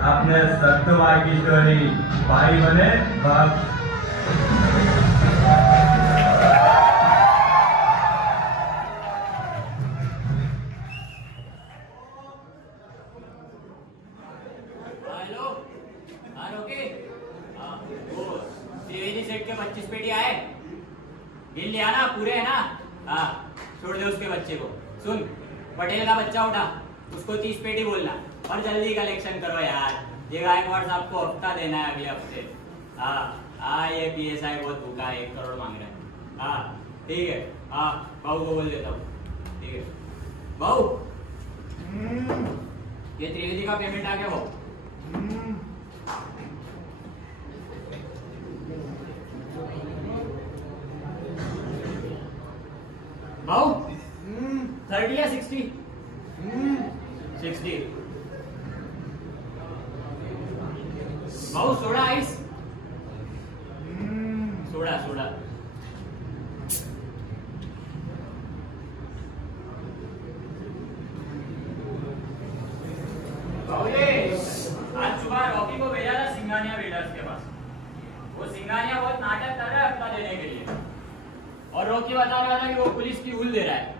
आपने सत्यवाद की स्टोरी भाई बने बाप। हेलो, हाँ रोके, वो त्रिवेदी सेठ के 25 पेटी आए, गिन लिया ना, पूरे है ना? हाँ, छोड़ दे उसके बच्चे को। सुन, पटेल का बच्चा उठा, उसको 30 पेटी बोलना और जल्दी कलेक्शन करो यार। ये गायकवाड़ साहब को हफ्ता देना है अगले हफ्ते। हाँ, ये PSI बहुत भूखा है, 1 करोड़ मांग रहे हैं। हाँ ठीक है, हाँ बहू को बोल देता हूँ। ठीक है बहू, ये त्रिवेदी का पेमेंट आ गया। वो बहू 30 या 60? 60। बहू सोडा आइस? सोडा। आज सुबह रॉकी को भेजा था सिंघानिया बिल्डर्स के पास। वो सिंघानिया बहुत नाटक कर रहा है हफ्ता देने के लिए, और रॉकी बता रहा था कि वो पुलिस की उल दे रहा है।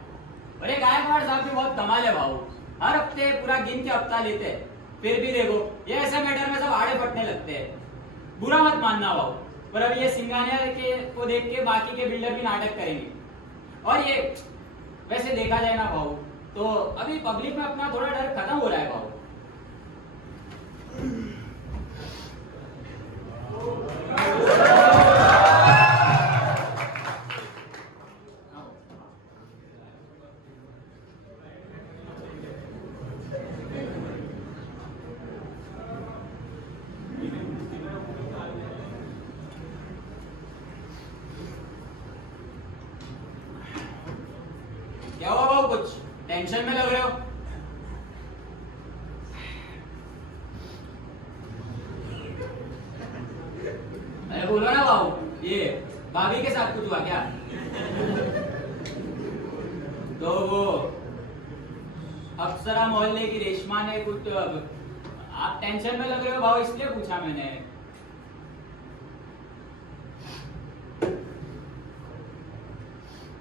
और ये गायकवाड़ साहब भी बहुत कमाल है भाऊ, हर हफ्ते पूरा गिन के हफ्ता लेते हैं। फिर भी देखो ये ऐसे मैटर में सब आड़े फटने लगते हैं। बुरा मत मानना भाऊ, पर अब ये सिंघानिया के को देख के बाकी के बिल्डर भी नाटक करेंगे। और ये वैसे देखा जाए ना भाऊ, तो अभी पब्लिक में अपना थोड़ा डर खत्म हो रहा है भाऊ। क्या हुआ भाऊ, कुछ टेंशन में लग रहे हो? अरे बोलो ना भाऊ, ये भाभी के साथ कुछ हुआ क्या? तो वो अप्सरा मोहल्ले की रेशमा ने कुछ, आप टेंशन में लग रहे हो भाऊ, इसलिए पूछा मैंने।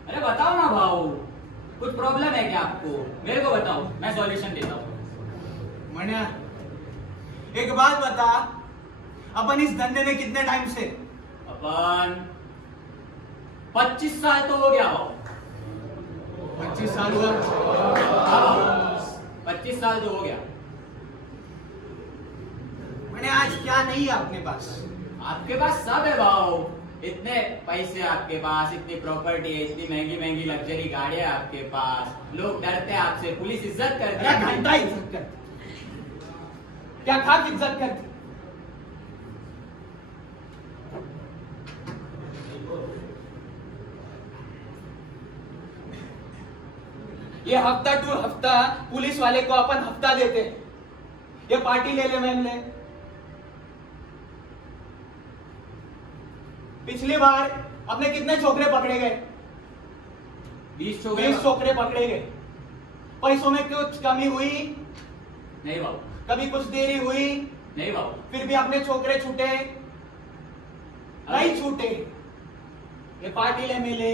अरे बताओ ना भाऊ, कुछ प्रॉब्लम है क्या आपको? मेरे को बताओ, मैं सॉल्यूशन देता हूँ। मन्या, एक बात बता, अपन इस धंधे में कितने टाइम से? अपन 25 साल तो हो गया भाऊ। 25 साल हुआ? हाँ, 25 साल तो हो गया। मैंने आज क्या नहीं है अपने पास? आपके पास सब है भाऊ, इतने पैसे आपके पास, इतनी प्रॉपर्टी है, इतनी महंगी महंगी लग्जरी गाड़ियां आपके पास, लोग डरते हैं आपसे, पुलिस इज्जत करती है। घंटा इज्जत करती, क्या खाक इज्जत करती? ये हफ्ता टू हफ्ता पुलिस वाले को अपन हफ्ता देते, ये पार्टी ले ले मैम ले। पिछली बार अपने कितने छोकरे पकड़े गए? 20 छोकरे पकड़े गए। पैसों में कुछ कमी हुई? नहीं बाबू। कभी कुछ देरी हुई? नहीं बाबू। फिर भी अपने छोकरे छूटे? नहीं छूटे। ये पार्टी ले मिले,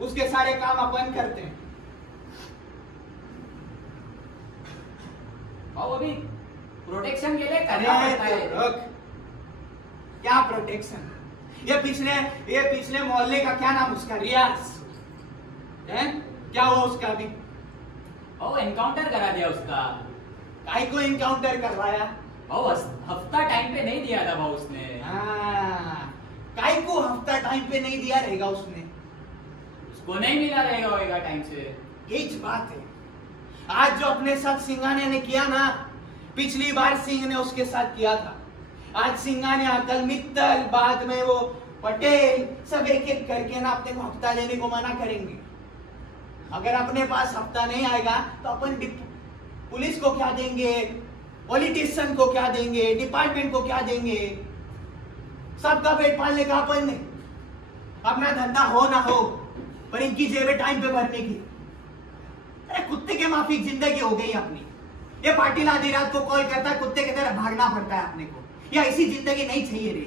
उसके सारे काम अपन करते हैं। बाबू अभी प्रोटेक्शन के लिए करना पड़ता है। क्या प्रोटेक्शन? ये पिछले मोहल्ले का क्या नाम उसका? रियाज है? क्या हुआ उसका अभी? वो एनकाउंटर करा दिया उसका। काय को एनकाउंटर करवाया? हफ्ता टाइम पे नहीं दिया था भाऊ उसने। काय को हफ्ता टाइम पे नहीं दिया रहेगा उसने? उसको नहीं मिला रहेगा टाइम से। यही बात है। आज जो अपने साथ सिंघानिया ने किया ना, पिछली बार सिंह ने उसके साथ किया था। आज सिंघानिया, कल मित्तल, बाद में वो पटेल, सब एक एक करके ना अपने को हफ्ता लेने को मना करेंगे। अगर अपने पास हफ्ता नहीं आएगा तो अपन पुलिस को क्या देंगे, पॉलिटिशियन को क्या देंगे, डिपार्टमेंट को क्या देंगे? सबका पेट पालने का अपन ने। अपना धंधा हो ना हो, पर इनकी जेबें टाइम पे भरने की। अरे कुत्ते के माफिक जिंदगी हो गई अपनी। ये पाटिल आधी रात को कॉल करता है, कुत्ते की तरह भागना पड़ता है अपने को। ये ऐसी जिंदगी नहीं चाहिए रे।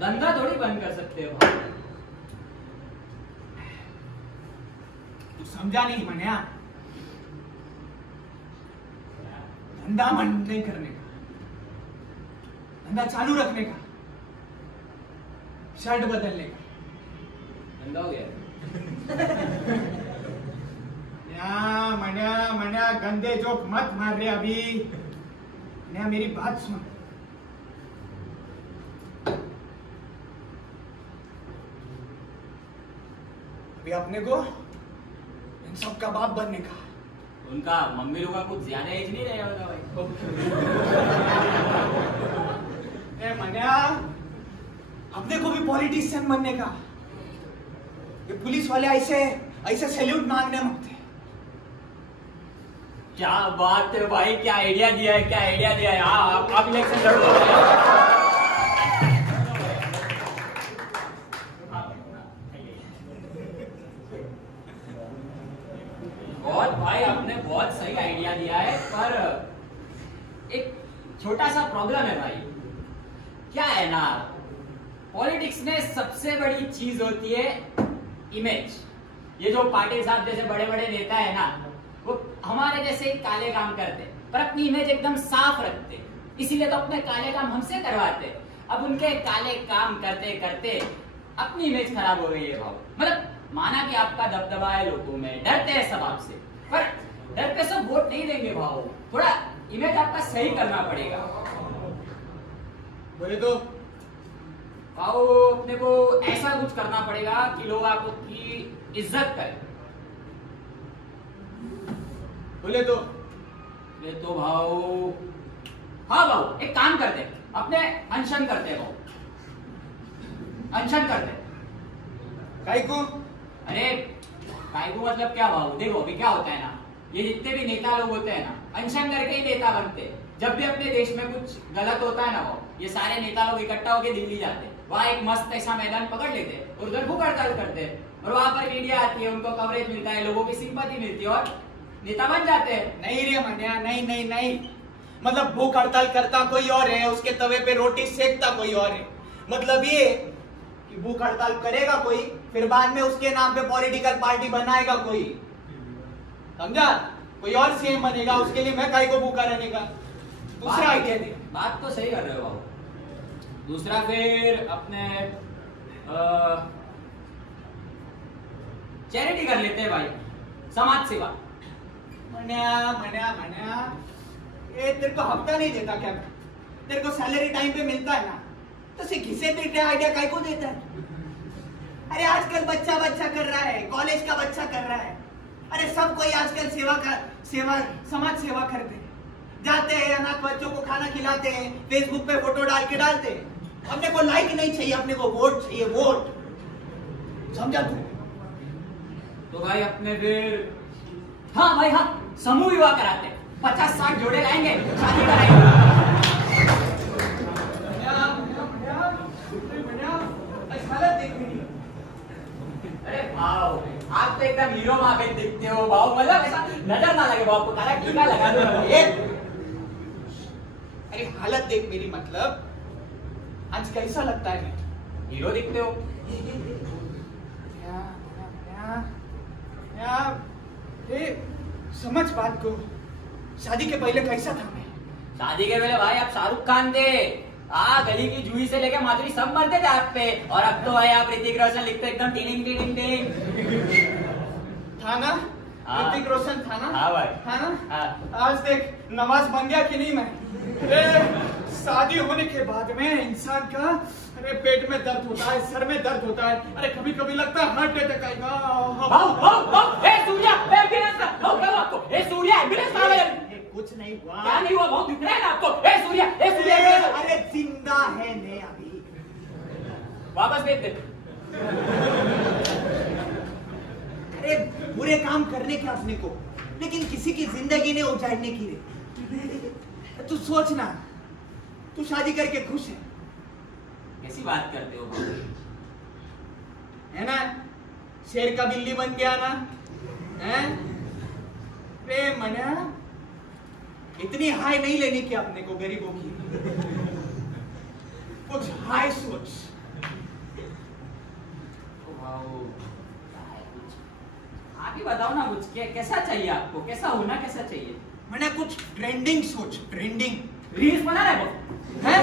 धंधा थोड़ी बंद कर सकते हो भाई। तू समझा नहीं मन्या, धंधा बंद नहीं करने का, धंधा चालू रखने का, शर्ट बदलने का। धंधा हो गया। मन्या गंदे जोक मत मार रहे अभी। मन्या मेरी बात सुन। अभी अपने को इन सब का बाप बनने का। उनका मम्मी लोग का कुछ ज्यादा एज नहीं रहेगा भाई। मन्या अपने को भी पॉलिटिशियन बनने का। ये पुलिस वाले ऐसे ऐसे सैल्यूट मांगने मांगते। क्या बात है भाई, क्या आइडिया दिया है, क्या आइडिया दिया है। आप इलेक्शन लड़ो। बहुत भाई आपने बहुत सही आइडिया दिया है, पर एक छोटा सा प्रॉब्लम है भाई। क्या है ना, पॉलिटिक्स में सबसे बड़ी चीज होती है इमेज। ये जो पाटिल साहब जैसे बड़े बड़े नेता है ना, वो हमारे जैसे ही काले काम करते पर अपनी इमेज एकदम साफ रखते, इसीलिए तो अपने काले काम हमसे करवाते। अब उनके काले काम करते करते अपनी इमेज खराब हो गई है भाव। मतलब माना कि आपका दबदबा है लोगों में, डरते हैं सब आपसे, पर डर पे सब वोट नहीं देंगे भाव। थोड़ा इमेज आपका सही करना पड़ेगा। बोले तो भाव अपने को ऐसा कुछ करना पड़ेगा कि लोग आपकी इज्जत करें। बोले तो भाव, हाँ भाव एक काम करते हैं, अपने अनशन करते हैं भाव, अनशन करते हैं। काई को? अरे काई को मतलब क्या भाव, देखो अभी क्या होता है ना, ये जितने भी नेता लोग होते हैं ना, अनशन करके ही नेता बनते हैं। जब भी अपने देश में कुछ गलत होता है ना भाव, ये सारे नेता लोग इकट्ठा होकर दिल्ली जाते हैं, वहाँ एक मस्त ऐसा मैदान पकड़ लेते हैं और उधर भूख हड़ताल करते हैं, और वहां पर मीडिया आती है, उनको कवरेज मिलता है, लोगों की सिंपैथी मिलती है और नेता बन जाते हैं। नहीं रे मन्या, नहीं नहीं नहीं, मतलब भूख हड़ताल करता कोई और है, उसके तवे पे रोटी सेकता कोई और है। मतलब ये कि भूख हड़ताल करेगा कोई, फिर बाद में उसके नाम पे पॉलिटिकल पार्टी बनाएगा कोई, समझा? कोई और सीएम बनेगा, उसके लिए मैं काहे को भूखा रहने का। दूसरा आइडिया दे। बात तो सही कर रहे हो बाबू। दूसरा फिर अपने चैरिटी कर लेते हैं भाई, समाज सेवा। मन्या मन्या मन्या, ये तेरे को हफ्ता नहीं देता क्या? तेरे को सैलरी टाइम पे मिलता है ना, तो घिसे तेरे आइडिया काय को देता है? अरे आजकल बच्चा कर रहा है, कॉलेज का बच्चा कर रहा है। अरे सब कोई आजकल समाज सेवा करते हैं, जाते हैं अनाथ बच्चों को खाना खिलाते हैं, फेसबुक पे फोटो डाल के डालते हैं। अपने को लाइक नहीं चाहिए, अपने को वोट चाहिए, वोट। समझा तू? तो भाई अपने फिर हाँ भाई हाँ, समूह विवाह कराते हैं, 50-60 जोड़े लाएंगे, शादी कराएंगे। अरे भाव आप तो एकदम हीरो माफिक दिखते हो भाव, मतलब ऐसा नजर ना लगे भाव को, काला टीका लगा दो। अरे हालत देख मेरी, मतलब आज कैसा लगता है? हीरो दिखते हो। समझ बात को, शादी के पहले कैसा था मैं? शादी के पहले भाई आप शाहरुख खान थे, गली की जूही से लेकर माधुरी सब मरते थे आप पे, और अब तो भाई आप ऋतिक रोशन लिखते एकदम टिनिंग टिनिंग टिनिंग। था ना? ऋतिक रोशन था ना? हाँ भाई। था ना? हाँ। आज देख नवाज बन गया कि नहीं मैं? शादी होने के बाद में इंसान का अरे पेट में दर्द होता है, सर में दर्द होता है, अरे कभी कभी लगता है हार्ट अटैक आएगा। कुछ नहीं हुआ। क्या नहीं हुआ? बहुत दिख रहा है ना आपको? सूर्या अरे जिंदा है ने अभी, वापस भेज दे। अरे बुरे काम करने के अपने को, लेकिन किसी की जिंदगी ने उजाड़ने की रे। तू सोच ना, तू शादी करके खुश है? कैसी बात करते हो है ना? शेर का बिल्ली बन गया ना? हैं? रे मना, इतनी हाई नहीं लेनी कि अपने को गरीबों की, कुछ हाई सोच। आप ही बताओ ना कुछ, कैसा चाहिए आपको, कैसा होना कैसा चाहिए? मैंने कुछ ट्रेंडिंग सोच, ट्रेंडिंग। रील्स बना रहे हो? हैं?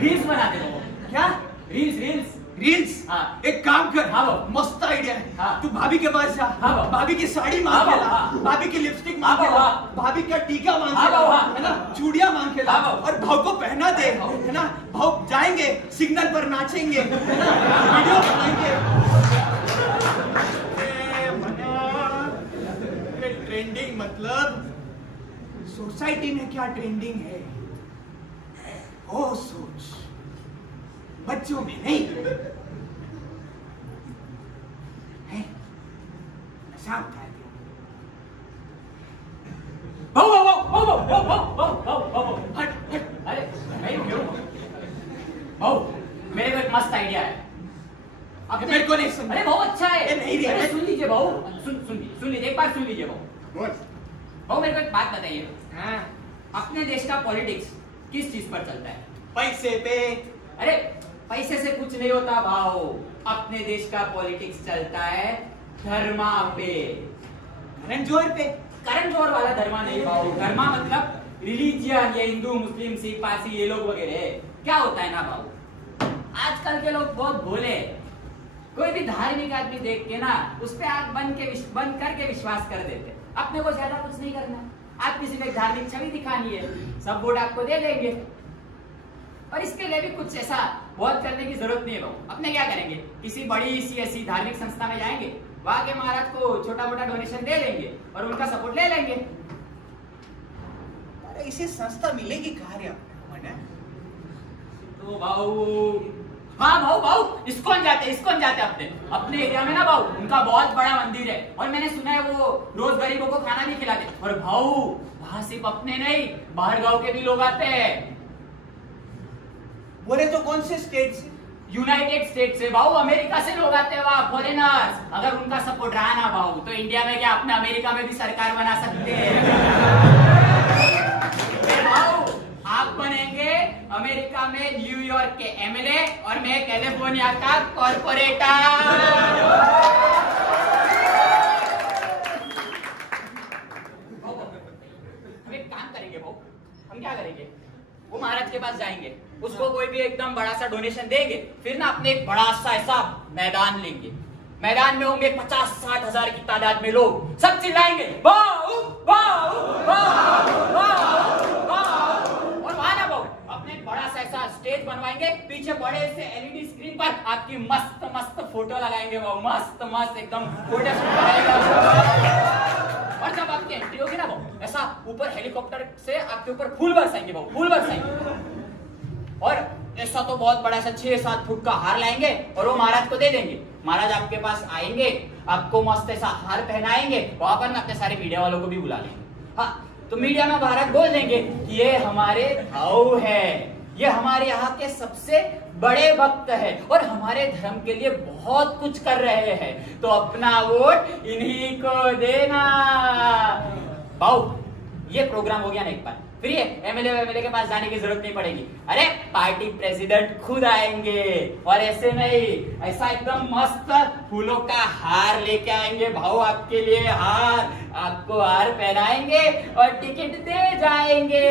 रील्स बनाते हो क्या? Reels reels reels? हाँ। एक काम कर, हाँ वो। मस्त आइडिया है। हाँ। तू भाभी के पास जा, हाँ वो। भाभी की साड़ी हाँ मांग वो, के ला, हाँ। भाभी की लिपस्टिक मांग हाँ के वो, ला, हाँ। भाभी का टीका मांग हाँ के वो, ला, हाँ। है ना, चूड़ियां मांग के ला, हाँ वो। और भाव को पहना दे, है ना, भाव जाएंगे सिग्नल पर नाचेंगे, है ना, वीडियो बनाएंगे। ट्रेंडिंग मतलब सोसाइटी में क्या ट्रेंडिंग है वो सोच, बच्चों में नहीं है। नशा उतार दो। हट हट। अरे नहीं क्यों? मेरे को एक मस्त आइडिया है। अब मेरे को नहीं सुन। अरे बहुत अच्छा है। ये नहीं अरे रे। सुन लीजिए भाऊ, सुन लीजिए, एक बार सुन लीजिए भाऊ। भाऊ मेरे को एक बात बताइए, हाँ, अपने देश का पॉलिटिक्स किस चीज पर चलता है? पैसे पे। अरे पैसे से कुछ नहीं होता भाऊ, अपने देश का पॉलिटिक्स चलता है धर्मा पे। करण जोहर पे। करण जोहर वाला धर्मा नहीं भाऊ, धर्मा मतलब रिलीजियन, ये हिंदू मुस्लिम सिख पारसी ये लोग वगैरह। क्या होता है ना भाऊ, आजकल के लोग बहुत भोले हैं। कोई भी धार्मिक आदमी देख के ना उस पे आंख बंद करके विश्वास कर देते। अपने को ज्यादा कुछ नहीं करना, आपकी सिर्फ एक धार्मिक छवि दिखानी है, सब वोट आपको दे देंगे। और इसके लिए भी कुछ ऐसा बहुत करने की जरूरत नहीं है भाऊ। अपने क्या करेंगे, किसी बड़ी सी ऐसी धार्मिक संस्था में जाएंगे, वहां के महाराज को छोटा मोटा डोनेशन दे देंगे और उनका सपोर्ट ले लेंगे। अरे इसे संस्था मिलेगी कहाँ रे अपने को, मना? तो भाऊ, हाँ भाऊ इस्कॉन जाते अपने एरिया में ना भाऊ, उनका बहुत बड़ा मंदिर है और मैंने सुना है वो रोज गरीबों को खाना भी खिलाते। और भाऊ वहां सिर्फ अपने नहीं, बाहर गांव के भी लोग आते हैं। बोले तो कौन से स्टेट से? यूनाइटेड स्टेट से भाऊ, अमेरिका से लोग आते हैं वहाँ, फॉरेनर्स। अगर उनका सपोर्ट रहा ना भाऊ, तो इंडिया में क्या अपने अमेरिका में भी सरकार बना सकते हैं। भाऊ आप बनेंगे अमेरिका में न्यूयॉर्क के एमएलए और मैं कैलिफोर्निया का कॉर्पोरेटर। हम एक काम करेंगे भाऊ, हम क्या करेंगे, वो महाराज के पास जाएंगे, उसको कोई भी एकदम बड़ा सा डोनेशन देंगे, फिर ना अपने एक बड़ा सा ऐसा मैदान लेंगे, मैदान में होंगे 50-60 हजार की तादाद में लोग, सब चिल्लाएंगे वाओ वाओ वाओ वाओ। और वहां ना भाऊ अपने एक बड़ा सा ऐसा स्टेज बनवाएंगे, पीछे बड़े से एलईडी स्क्रीन पर आपकी मस्त मस्त फोटो लगाएंगे भाऊ, मस्त एकदम फोटो और जब आपकी एंट्री होगी ना भाऊ, ऐसा ऊपर हेलीकॉप्टर से आपके ऊपर फूल बरसाएंगे भाऊ, फूल बरसाएंगे। और ऐसा तो बहुत बड़ा सा 6-7 फुट का हार लाएंगे और वो महाराज को दे देंगे। महाराज आपके पास आएंगे, आपको मस्त ऐसा हार पहनाएंगे, वहां पर ना अपने सारे मीडिया वालों को भी बुला लेंगे। हाँ, तो मीडिया में महाराज बोल देंगे कि ये हमारे भाऊ है, ये हमारे यहाँ के सबसे बड़े भक्त है और हमारे धर्म के लिए बहुत कुछ कर रहे हैं, तो अपना वोट इन्हीं को देना। भाऊ ये प्रोग्राम हो गया ना एक बार, फिर ये एमएलए के पास जाने की जरूरत नहीं पड़ेगी। अरे पार्टी प्रेसिडेंट खुद आएंगे और ऐसे नहीं, ऐसा एकदम मस्त फूलों का हार लेके आएंगे भाऊ आपके लिए, हार आपको हार पहनाएंगे और टिकट दे जाएंगे।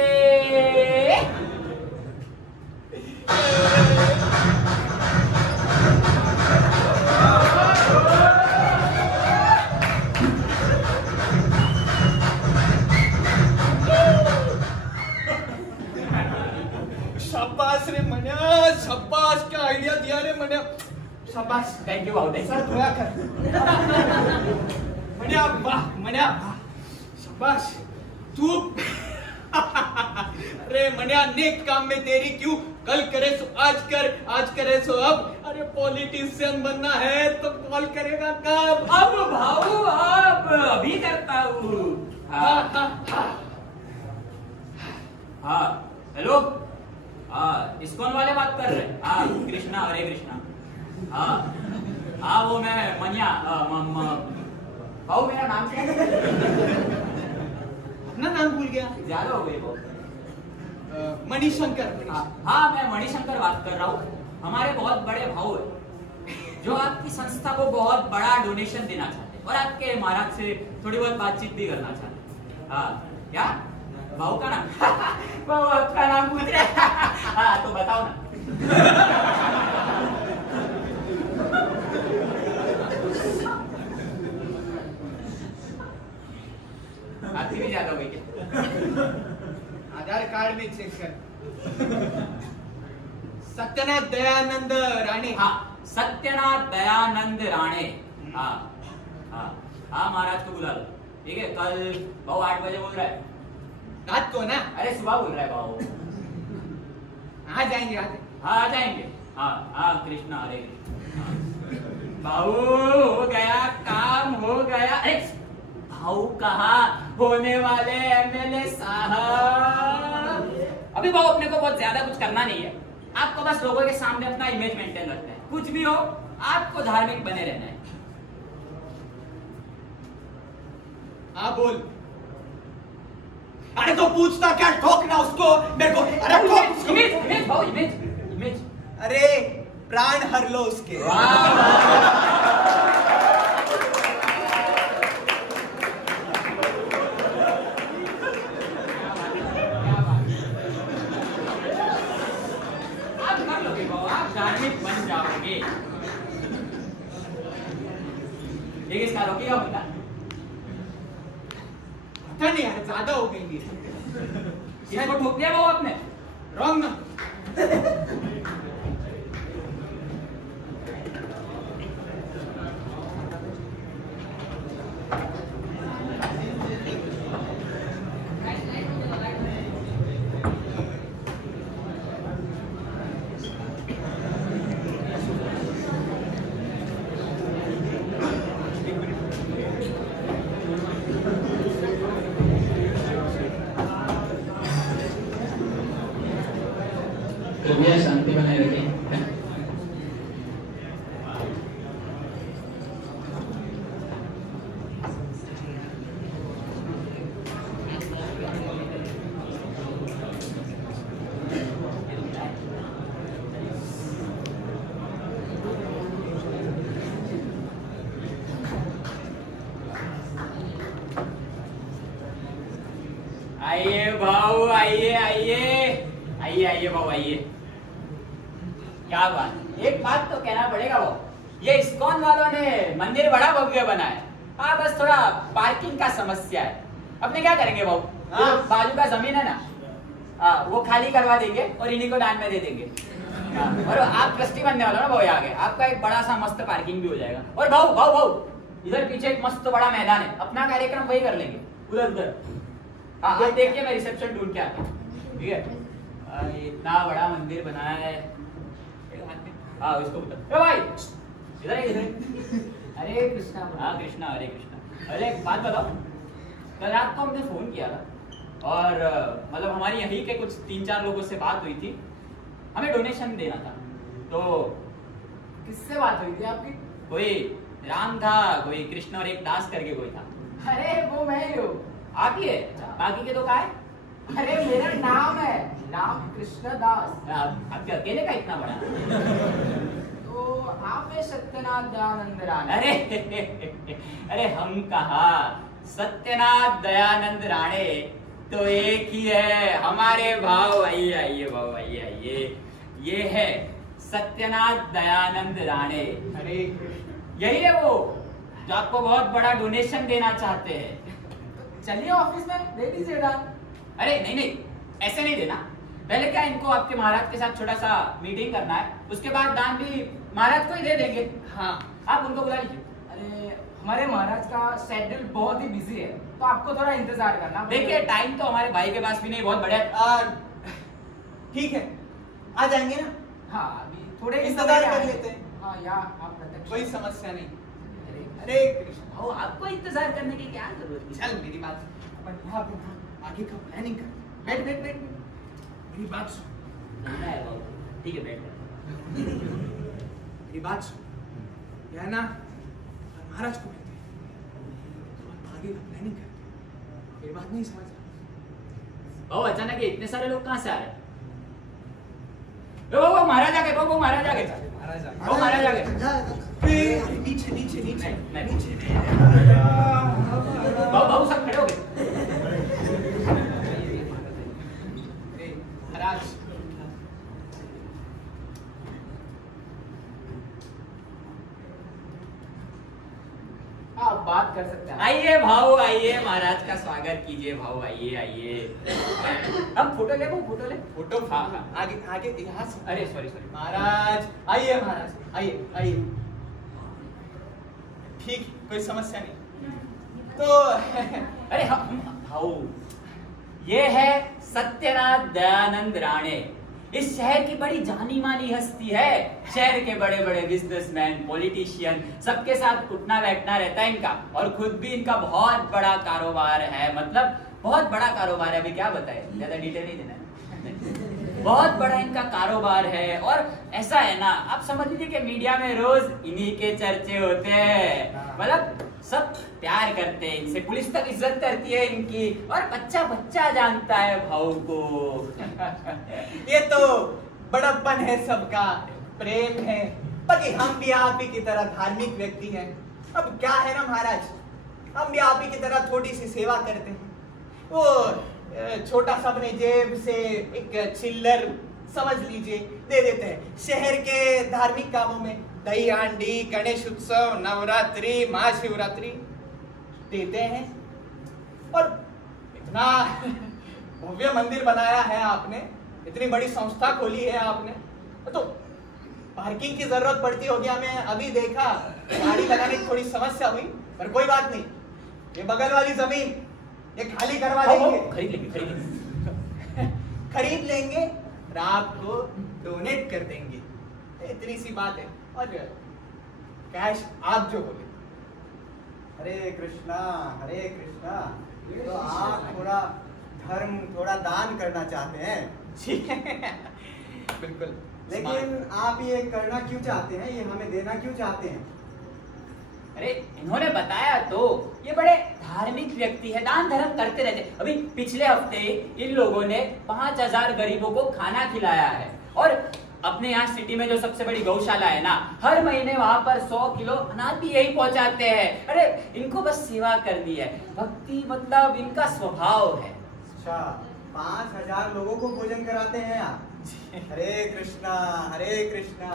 शाबाश रे मन्या, शाबाश, क्या आइडिया दिया रे मन्या, शाबाश। थैंक यू भाऊ, सर दुआ कर। मन्या वाह, मन्या वाह, शाबाश तू। अरे मन्या, नेक काम में देरी क्यों, कल करे सो आज कर, आज करे सो अब। अरे पॉलिटिशियन बनना है तो कॉल करेगा कब? अब भाऊ अब अभी करता हूँ। हाँ हेलो, हाँ इस्कॉन वाले बात कर रहे हैं? हाँ कृष्णा, हरे कृष्णा। हाँ वो मैं मनिया, भाऊ मेरा नाम क्या है? अपना नाम भूल गया। ज्यादा हो गई वो। मणिशंकर। हाँ, मैं मणिशंकर बात कर रहा हूँ। हमारे बहुत बड़े भाऊ है जो आपकी संस्था को बहुत बड़ा डोनेशन देना चाहते हैं और आपके महाराज से थोड़ी बहुत बातचीत भी करना चाहते हैं। हाँ, क्या भाऊ का नाम? भाऊ आपका नाम पूछ रहे? हाँ, तो बताओ ना। आपकी भी ज्यादा हो गई क्या? आधार कार्ड में चेक कर। सत्यनाथ दयानंद राणे। हाँ, सत्यनाथ दयानंद राणे। हाँ हाँ हाँ, महाराज को बुला लो। ठीक है, कल भाऊ 8 बजे बोल रहा है। रात को ना? अरे सुबह बोल रहा है भाऊ। आ जाएंगे आज। हाँ, आ जाएंगे। हाँ हाँ, कृष्णा हरे कृष्ण। भाऊ हो गया, काम हो गया। अरे भाऊ कहा होने वाले एमएलए साहब। अभी भाऊ अपने को बहुत ज्यादा कुछ करना नहीं है। आपको बस लोगों के सामने अपना इमेज मेंटेन रखना है। कुछ भी हो, आपको धार्मिक बने रहना है। हाँ बोल। अरे तो पूछता क्या, ठोकना उसको मेरे को। अरे ठोक उसको। इमेज इमेज भाऊ, इमेज इमेज। अरे प्राण हर लो उसके। धार्मिक बन जाओगे। ये किसका रोकेगा मुद्दा? पता नहीं यार, ज्यादा हो गई। इसको ठोक दिया वो आपने? रॉन्ग ना। कृपया शांति बनाए रखें। आइए भाऊ, आइए आइए आइए आइए भाऊ, आइए। क्या बात, एक बात तो कहना पड़ेगा भाऊ, ये इस्कॉन वालों ने मंदिर बड़ा भव्य बना है। हाँ, बस थोड़ा पार्किंग का समस्या है। अपने क्या करेंगे भाऊ, जो बाजू का जमीन है ना, वो खाली करवा देंगे और इन्हीं को दान में दे देंगे। और आप ट्रस्टी बनने वाले हो ना भाऊ, आगे आपका एक बड़ा सा मस्त पार्किंग भी हो जाएगा। और भाऊ भाऊ भाऊ, इधर पीछे एक मस्त बड़ा मैदान है, अपना कार्यक्रम वही कर लेंगे, उधर उधर। हाँ, आप देखिए, मैं रिसेप्शन ढूंढ के आता हूँ। ठीक है, इतना बड़ा मंदिर बनाया है। हाँ, इसको बता भाई, इधर इधर। हरे कृष्णा। हाँ, कृष्णा हरे कृष्णा। अरे एक बात बताओ, कल रात को हमने फोन किया था और मतलब हमारी यहीं के कुछ 3-4 लोगों से बात हुई थी, हमें डोनेशन देना था। तो किससे बात हुई थी आपकी? कोई राम था, कोई कृष्ण और एक दास करके कोई था। अरे वो मैं ही हूँ। आप ही है? बाकी के तो का है? अरे मेरा नाम है, नाम कृष्ण दास। आपके अकेले का इतना बड़ा? तो आप है सत्यनाथ दयानंद राणे। अरे हम कहा, सत्यनाथ दयानंद राणे तो एक ही है, हमारे भाव। आइए आइए भाव, आइए आइए। ये है सत्यनाथ दयानंद राणे। अरे कृष्ण, यही है वो जो आपको बहुत बड़ा डोनेशन देना चाहते हैं। चलिए ऑफिस में दे दीजिए दान। अरे नहीं नहीं, ऐसे नहीं देना। पहले क्या, इनको आपके महाराज के साथ छोटा सा मीटिंग करना है, उसके बाद दान भी महाराज को ही दे देंगे। हाँ, आप उनको बुला लीजिए। अरे हमारे महाराज का शेड्यूल बहुत ही बिजी है, तो आपको थोड़ा इंतजार करना। देखिए, टाइम तो हमारे भाई के पास भी नहीं, बहुत बढ़िया। ठीक है, आ जाएंगे ना। हाँ, अभी थोड़े इंतजार कर लेते हैं। हाँ, या आप प्रत्यक्ष। कोई समस्या नहीं। अरे कृष्ण, भाऊ, आपको इंतजार करने की क्या जरूरत है? चल मेरी बात, अपन यहाँ पे आगे का प्लानिंग कर। बैठ बैठ बैठ, मेरी बात सुन। जाना है भाऊ, ठीक है, बैठ जाओ। मेरी बात सुन, यह ना महाराज को कहते हैं, तो हम आगे का प्लानिंग करते हैं। मेरी बात नहीं समझ रहा? भाऊ अचानक ये इतने सारे लोग कहाँ से आ रहे हैं? वो महाराज आ गए, वो महाराज आ गए, वो महाराज आ गए। नीचे नीचे नीचे नहीं। भाऊ सब खड़े हो गए। महाराज आप बात कर सकते हैं। आइए भाऊ, आइए, महाराज का स्वागत कीजिए। भाऊ आइए आइए। हम फोटो ले, वो फोटो ले। फोटो हाँ हाँ। आगे आगे यहाँ से। अरे सॉरी महाराज आइए, महाराज आइए आइए। ठीक, कोई समस्या नहीं तो अरे हम भाऊ, ये है सत्यनाथ दयानंद राणे। इस शहर की बड़ी जानी मानी हस्ती है। शहर के बड़े बड़े बिजनेसमैन, पॉलिटिशियन, सबके साथ उठना बैठना रहता है इनका। और खुद भी इनका बहुत बड़ा कारोबार है, मतलब बहुत बड़ा कारोबार है। अभी क्या बताए, ज्यादा डिटेल नहीं देना है। बहुत बड़ा इनका कारोबार है। और ऐसा है ना, आप समझ लीजिए कि मीडिया में रोज इन्हीं के चर्चे होते हैं। मतलब सब प्यार करते हैं इनसे, पुलिस तक इज्जत करती है इनकी, और बच्चा बच्चा जानता है भाऊ को। ये तो बड़प्पन है, सबका प्रेम है। बाकी हम भी आप ही की तरह धार्मिक व्यक्ति हैं। अब क्या है ना महाराज, हम भी आप ही की तरह थोड़ी सी सेवा करते हैं। वो छोटा सा अपने जेब से एक चिल्लर समझ लीजिए दे देते हैं शहर के धार्मिक कामों में। दही हांडी, गणेश उत्सव, नवरात्रि, महाशिवरात्रि देते हैं। और इतना भव्य मंदिर बनाया है आपने, इतनी बड़ी संस्था खोली है आपने, तो पार्किंग की जरूरत पड़ती होगी हमें। अभी देखा गाड़ी लगाने की थोड़ी समस्या हुई, पर कोई बात नहीं, ये बगल वाली जमीन ये खाली करवा देंगे। खरीद लेंगे और आपको डोनेट कर देंगे। इतनी सी बात है। और कैश आप जो बोले। हरे कृष्णा हरे कृष्णा। तो आप थोड़ा धर्म, थोड़ा दान करना चाहते हैं जी बिल्कुल। लेकिन आप ये करना क्यों चाहते हैं, ये हमें देना क्यों चाहते हैं? अरे इन्होंने बताया तो, ये बड़े धार्मिक व्यक्ति है, दान धर्म करते रहते। अभी पिछले हफ्ते इन लोगों ने 5000 गरीबों को खाना खिलाया है। और अपने यहाँ सिटी में जो सबसे बड़ी गौशाला है ना, हर महीने वहां पर 100 किलो अनाज भी यही पहुंचाते हैं। अरे इनको बस सेवा करनी है, भक्ति मतलब इनका स्वभाव है। अच्छा, 5000 लोगों को भोजन कराते हैं आप? हरे कृष्णा हरे कृष्णा।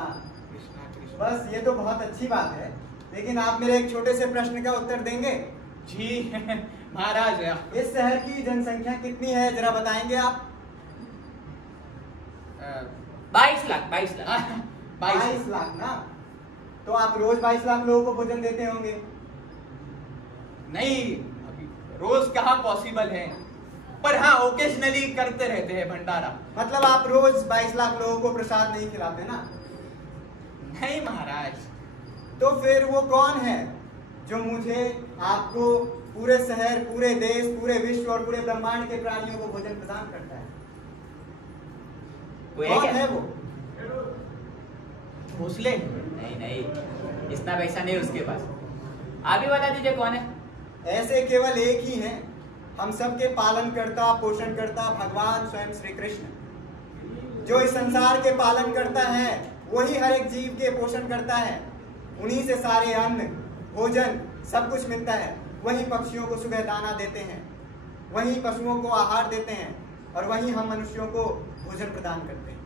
बस ये तो बहुत अच्छी बात है, लेकिन आप मेरे एक छोटे से प्रश्न का उत्तर देंगे? जी महाराज। इस शहर की जनसंख्या कितनी है, जरा बताएंगे आप? 22 लाख 22 लाख 22 लाख ना? तो आप रोज 22 लाख लोगों को भोजन देते होंगे? नहीं, अभी रोज कहाँ पॉसिबल है, पर हाँ ओकेजनली करते रहते हैं भंडारा। मतलब आप रोज 22 लाख लोगों को प्रसाद नहीं खिलाते ना? नहीं महाराज। तो फिर वो कौन है जो मुझे, आपको, पूरे शहर, पूरे देश, पूरे विश्व और पूरे ब्रह्मांड के प्राणियों को भोजन प्रदान करता है? कौन है वो? भोसले? नहीं नहीं, इतना पैसा नहीं उसके पास। आप ही बता दीजिए कौन है। ऐसे केवल एक ही हैं, हम सबके पालन करता, पोषण करता भगवान स्वयं श्री कृष्ण। जो इस संसार के पालन करता है वही हर एक जीव के पोषण करता है। उन्हीं से सारे अन्न, भोजन सब कुछ मिलता है। वही पक्षियों को सुबह दाना देते हैं, वही पशुओं को आहार देते हैं, और वही हम मनुष्यों को भोजन प्रदान करते हैं।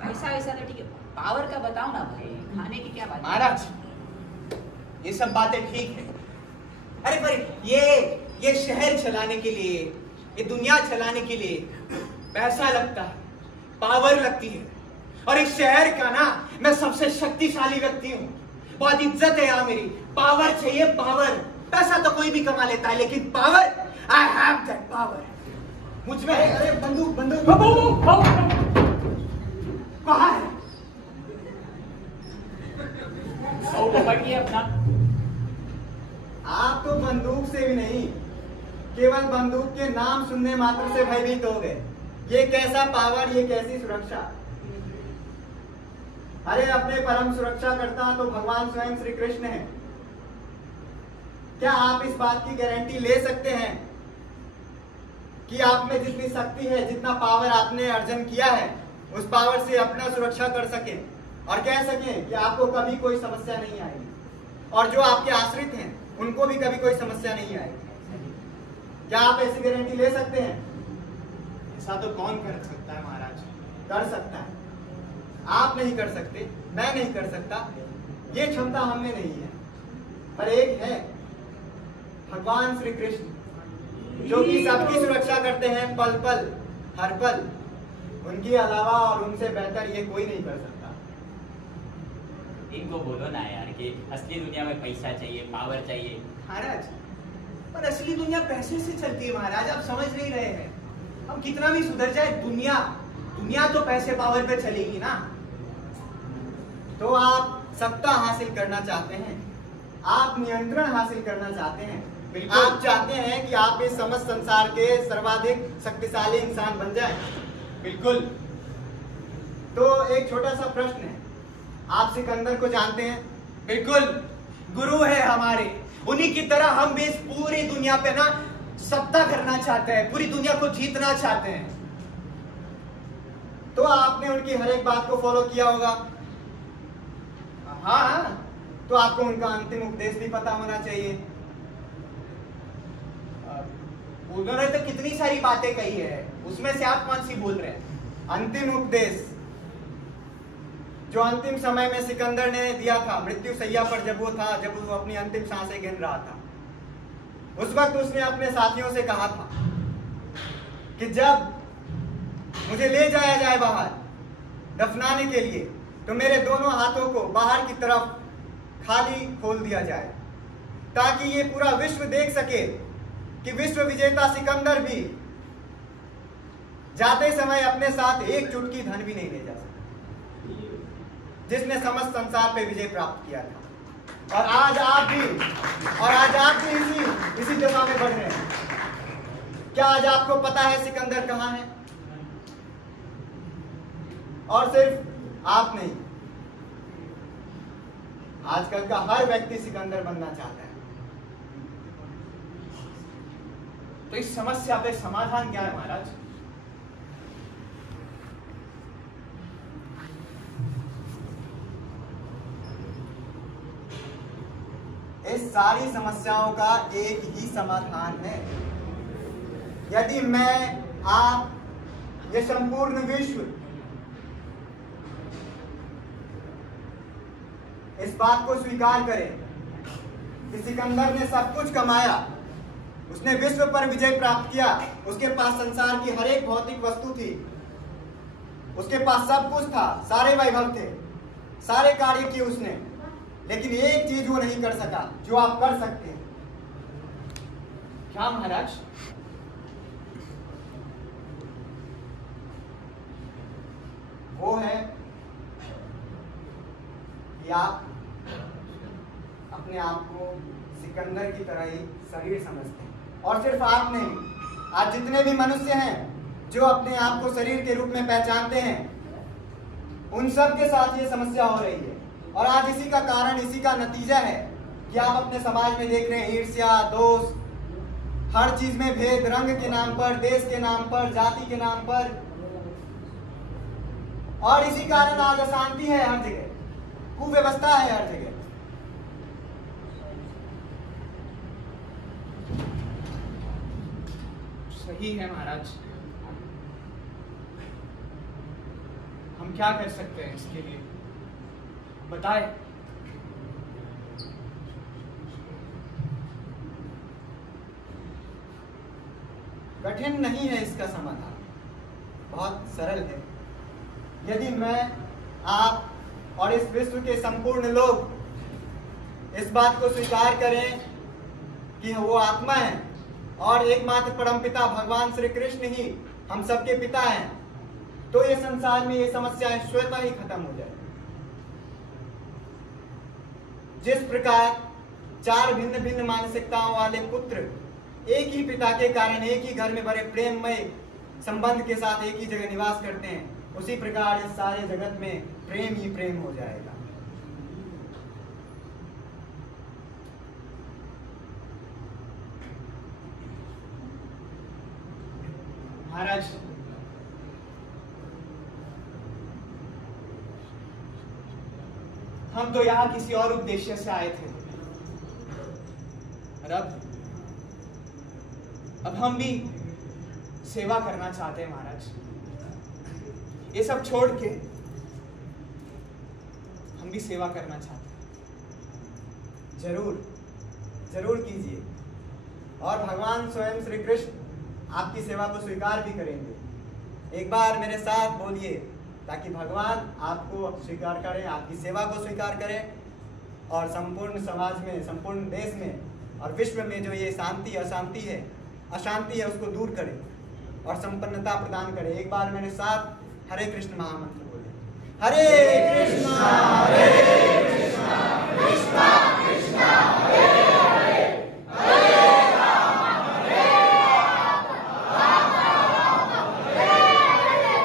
ऐसा तो ठीक है, पावर का बताओ ना भाई, खाने की क्या बात है? महाराज ये सब बातें ठीक है। अरे पर ये शहर चलाने के लिए, ये दुनिया चलाने के लिए पैसा लगता है, पावर लगती है। और इस शहर का ना मैं सबसे शक्तिशाली व्यक्ति हूँ, बहुत इज्जत है यहाँ मेरी। पावर चाहिए, पावर। पैसा तो कोई भी कमा लेता है, लेकिन power, I have that power मुझ में है। अरे बंदूक बंदूक कहाँ है? पकड़िए अपना। आप तो बंदूक से भी नहीं, केवल बंदूक के नाम सुनने मात्र से भयभीत हो गए। ये कैसा पावर, ये कैसी सुरक्षा? अरे अपने परम सुरक्षा करता तो भगवान स्वयं श्री कृष्ण है। क्या आप इस बात की गारंटी ले सकते हैं कि आप में जितनी शक्ति है, जितना पावर आपने अर्जन किया है, उस पावर से अपना सुरक्षा कर सके और कह सके कि आपको कभी कोई समस्या नहीं आएगी, और जो आपके आश्रित हैं उनको भी कभी कोई समस्या नहीं आएगी। क्या आप ऐसी गारंटी ले सकते हैं? ऐसा तो कौन कर सकता है महाराज? कर सकता है। आप नहीं कर सकते, मैं नहीं कर सकता, ये क्षमता हम में नहीं है, पर एक है भगवान श्री कृष्ण, जो कि सबकी सुरक्षा करते हैं पल पल, हर पल। उनके अलावा और उनसे बेहतर ये कोई नहीं कर सकता। इनको बोलो ना यार कि असली दुनिया में पैसा चाहिए, पावर चाहिए। महाराज, पर असली दुनिया पैसे से चलती है महाराज, आप समझ नहीं रहे हैं। हम कितना भी सुधर जाए, दुनिया तो पैसे पावर पे चलेगी ना। तो आप सत्ता हासिल करना चाहते हैं, आप नियंत्रण हासिल करना चाहते हैं, बिल्कुल। आप चाहते हैं कि आप इस समस्त संसार के सर्वाधिक शक्तिशाली इंसान बन जाएं। बिल्कुल। तो एक छोटा सा प्रश्न है, आप सिकंदर को जानते हैं? बिल्कुल, गुरु है हमारे, उन्हीं की तरह हम भी इस पूरी दुनिया पे ना सत्ता करना चाहते हैं, पूरी दुनिया को जीतना चाहते हैं। तो आपने उनकी हर एक बात को फॉलो किया होगा। हाँ, तो आपको उनका अंतिम उपदेश भी पता होना चाहिए। उन्होंने तो कितनी सारी बातें कही है, उसमें से आप कौन सी बोल रहे हैं? अंतिम उपदेश जो अंतिम समय में सिकंदर ने दिया था, मृत्यु शैया पर जब वो अपनी अंतिम सांसें गिन रहा था, उस वक्त उसने अपने साथियों से कहा था कि जब मुझे ले जाया जाए बाहर दफनाने के लिए, तो मेरे दोनों हाथों को बाहर की तरफ खाली खोल दिया जाए, ताकि ये पूरा विश्व देख सके कि विश्व विजेता सिकंदर भी जाते समय अपने साथ एक चुटकी धन भी नहीं ले जा सका, जिसने समस्त संसार पे विजय प्राप्त किया था। और आज आप भी इसी दिशा में बढ़ रहे हैं। क्या आज आपको पता है सिकंदर कहाँ है? और सिर्फ आप नहीं, आजकल का हर व्यक्ति सिकंदर बनना चाहता है। तो इस समस्या पे समाधान क्या है महाराज? इस सारी समस्याओं का एक ही समाधान है। यदि मैं, आप, ये संपूर्ण विश्व इस बात को स्वीकार करें कि सिकंदर ने सब कुछ कमाया, उसने विश्व पर विजय प्राप्त किया, उसके पास संसार की हर एक भौतिक वस्तु थी, उसके पास सब कुछ था, सारे वैभव थे, सारे कार्य किए उसने, लेकिन एक चीज वो नहीं कर सका जो आप कर सकते हैं। क्या महाराज? वो है कि आप अपने आप को सिकंदर की तरह ही शरीर समझते हैं। और सिर्फ आप नहीं, आज जितने भी मनुष्य हैं जो अपने आप को शरीर के रूप में पहचानते हैं, उन सब के साथ ये समस्या हो रही है। और आज इसी का कारण, इसी का नतीजा है कि आप अपने समाज में देख रहे हैं ईर्ष्या, दोष, हर चीज में भेद, रंग के नाम पर, देश के नाम पर, जाति के नाम पर। और इसी कारण आज अशांति है हर जगह, कुव्यवस्था है हर जगह। सही है महाराज, हम क्या कर सकते हैं इसके लिए बताएं? कठिन नहीं है इसका समाधान, बहुत सरल है। यदि मैं, आप और इस विश्व के संपूर्ण लोग इस बात को स्वीकार करें कि वो आत्मा है और एकमात्र परमपिता भगवान श्री कृष्ण ही हम सबके पिता हैं, तो ये संसार में ये समस्याएं स्वतः ही खत्म हो जाए। जिस प्रकार चार भिन्न भिन्न मानसिकताओं वाले पुत्र एक ही पिता के कारण एक ही घर में बड़े प्रेममय संबंध के साथ एक ही जगह निवास करते हैं, उसी प्रकार इस सारे जगत में प्रेम ही प्रेम हो जाएगा। महाराज, हम तो यहाँ किसी और उद्देश्य से आए थे, और अब हम भी सेवा करना चाहते हैं महाराज। ये सब छोड़ के हम भी सेवा करना चाहते हैं। जरूर जरूर कीजिए, और भगवान स्वयं श्री कृष्ण आपकी सेवा को स्वीकार भी करेंगे। एक बार मेरे साथ बोलिए, ताकि भगवान आपको स्वीकार करें, आपकी सेवा को स्वीकार करें, और संपूर्ण समाज में, संपूर्ण देश में और विश्व में जो ये शांति अशांति है, उसको दूर करें और संपन्नता प्रदान करें। एक बार मेरे साथ हरे कृष्ण महामंत्र बोले, हरे कृष्णा हरे कृष्णा कृष्णा कृष्णा हरे हरे, हरे राम हरे राम राम राम हरे हरे।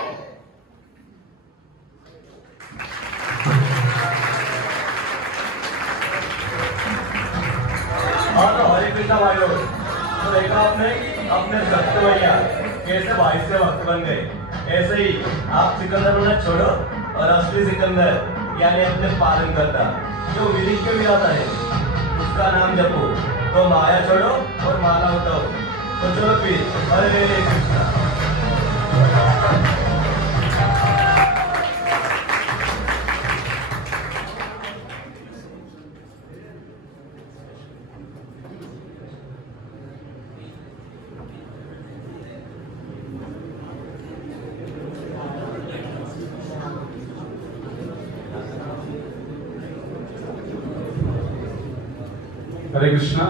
हाँ तो हरे कृष्णा भाइयों, तो देखा आपने अपने सत्य भैया कैसे भाई से भक्त बन गए। ऐसे ही आप सिकंदर बनना छोड़ो और असली सिकंदर यानी अपने पालन करता जो विधि के भी आता है उसका नाम जपो, तो माया छोड़ो और माला उठाओ। तो चलो फिर हरे कृष्णा। हरे कृष्णा।